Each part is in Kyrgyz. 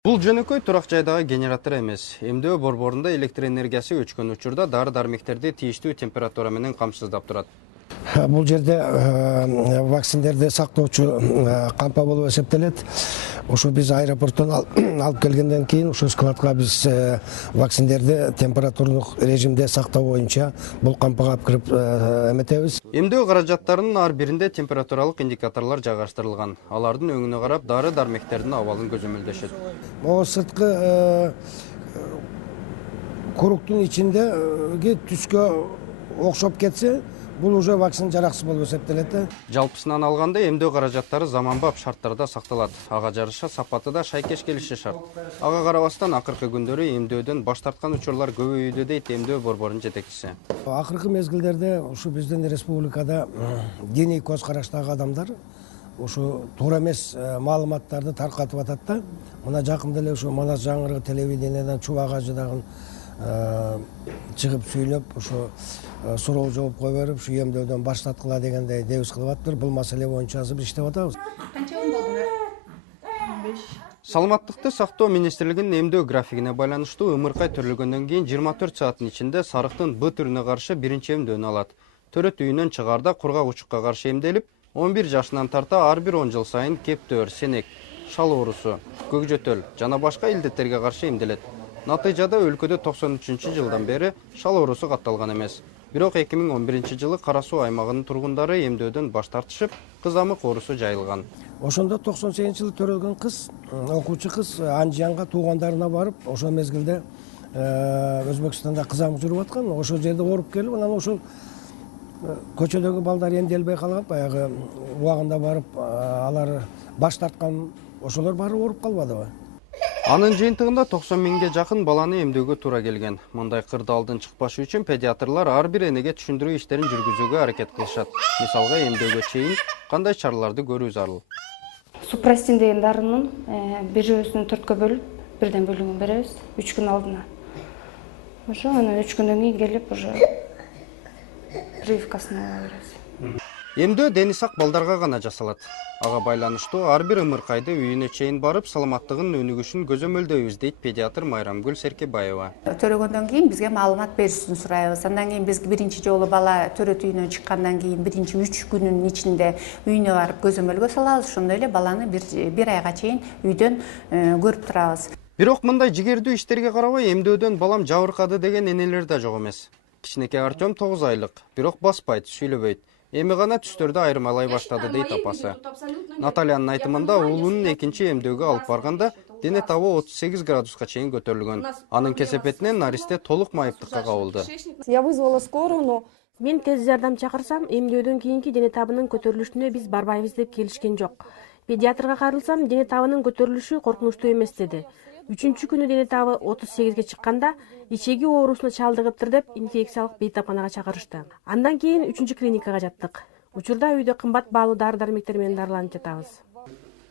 Бул жөнөкөй турак жайдагы генератор эмес. Эмдөө борборунда электр энергиясы өчкөн учурда дары-дармектерди тийиштүү температура менен камсыздап турат. Бул жерде вакциндерди сактоочу кампа болуп эсептелет. Ошо биз аэропорттон алып келгенден кийин ошо складка биз вакциндерди температуралык режимде сактоо боюнча бул кампага алып кирип эметебиз. Эмдөө каражаттарынын ар биринде температуралык индикаторлор жайгаштырылган. Алардын өңүнө карап дары-дармектердин абалын көзөмөлдөшөт. Могу сырткы куруктун ичиндеги түскө окшоп кетсе, бул уже вакцина жараксыз болуп эсептелет. Жалпысынан алганда эмдөө каражаттары заманбап шарттарда сакталат. Ага жарыша сапаты да шайкеш келиши шарт. Ага карабастан акыркы күндөрү эмдөөдөн баш тарткан учурлар көбөйүүдө дейт эмдөө борборунун жетекчиси. Акыркы мезгилдерде ушу биздин республикада диний көз караштагы адамдар ушу туура эмес маалыматтарды таркатып атат да. Мына жакында эле ушу Манас жаңырыгы телевидениеден Чубак ажы дагы чыгып сүйлөп, ушу суроо жоопко берип, ушу эмдөөдөн баш тарткыла дегендей дебис кылып атыптыр. Бул маселе боюнча азыр иштеп атабыз. Канча күн болдуңар? 15. Саламаттыкты сактоо министрлигинин эмдөө графигине байланыштуу ымыркай төрөлгөндөн кийин 24 сааттын ичинде сарыктын Б түрүнө каршы биринчи эмдөөнү алат. Төрөт үйүнөн чыгаарда кургак учукка каршы эмделип, 11 жашынан тарта ар бир 10 жыл сайын кептөөр, сенек, шал оорусу, көкжөтөл жана башка илдеттерге каршы эмделет. Натыйжада өлкөдө 93-жылдан бери шал оорусу катталган эмес. Бирок 2011 жылы Кара Суу аймагынын тургундары эмдөөдөн баш тартышып, кызамык оорусу жайылган. Ошондо 98-жылы төрөлгөн кыз, окуучу кыз Анжиянга туугандарына барып, ошол мезгилде Өзбекстанда кызамык жүрүп аткан. Ошол жерде ооруп келип, анан ошол көчөдөгү балдар эмделбей калган, баягы убагында барып алар баш тарткан, ошолор баары ооруп калбадыбы? Анын жыйынтыгында 90 миңге жакын баланы эмдөөгө туура келген. Мындай кырдаалдын чыкпашы үчүн педиатрлар ар бир энеге түшүндүрүү иштерин жүргүзүүгө аракет кылышат. Мисалга эмдөөгө чейин кандай чараларды көрүү зарыл? Супрастин деген дарынын бирөөсүн 4кө бөлүп, бирден бөлүгүн беребиз 3 күн алдына. Ошо анан 3 күндөн кийин келип уже прививкасын ала беребиз. Эмдөө дени сак балдарга гана жасалат. Ага байланыштуу ар бир ымыркайды үйүнө чейин барып, саламаттыгынын өнүгүшүн көзөмөлдөйбүз дейт педиатр Майрамгүл Серкебаева. Төрөгөндөн кийин бизге маалымат беришин сурайбыз. Андан кийин биз биринчи жолу бала төрөт үйүнөн чыккандан кийин биринчи 3 күнүнүн ичинде үйүнө барып көзөмөлгө салабыз. Ошондой эле баланы бир айга чейин үйдөн көрүп турабыз. Бирок мындай жигердүү иштерге карабай эмдөөдөн балам жабыркады деген энелер да жок эмес. Кичинекей Артем 9 айлык, бирок баспайт, сүйлөбөйт. Эми гана түстөрдү айырмалай баштады дейт апасы. Натальянын айтымында уулунун экинчи эмдөөгө алып барганда дене табы 38 градуска чейин көтөрүлгөн. Анын кесепетинен наристе толук майыптыкка кабылды. Я вызвала скорую, но мен тез жардам чакырсам, эмдөөдөн кийинки дене табынын көтөрүлүшүнө биз барбайбыз деп келишкен жок. Педиатрга карылсам, дене табынын көтөрүлүшү коркунучтуу эмес деди. 3-чү күнү дене табы 38ге чыкканда ичеги оорусуна чалдыгыптыр деп инфекциялык бейтапканага чакырышты. Андан кийин 3-чү клиникага жаттык. Учурда үйдө кымбат баалуу дары-дармектер менен дарыланып жатабыз.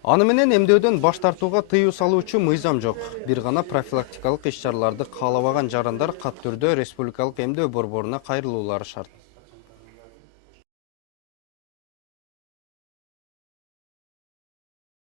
Аны менен эмдөөдөн баш тартууга тыюу салуучу мыйзам жок. Бир гана профилактикалык иш-чараларды каалабаган жарандар кат түрдө республикалык эмдөө борборуна кайрылуулары шарт.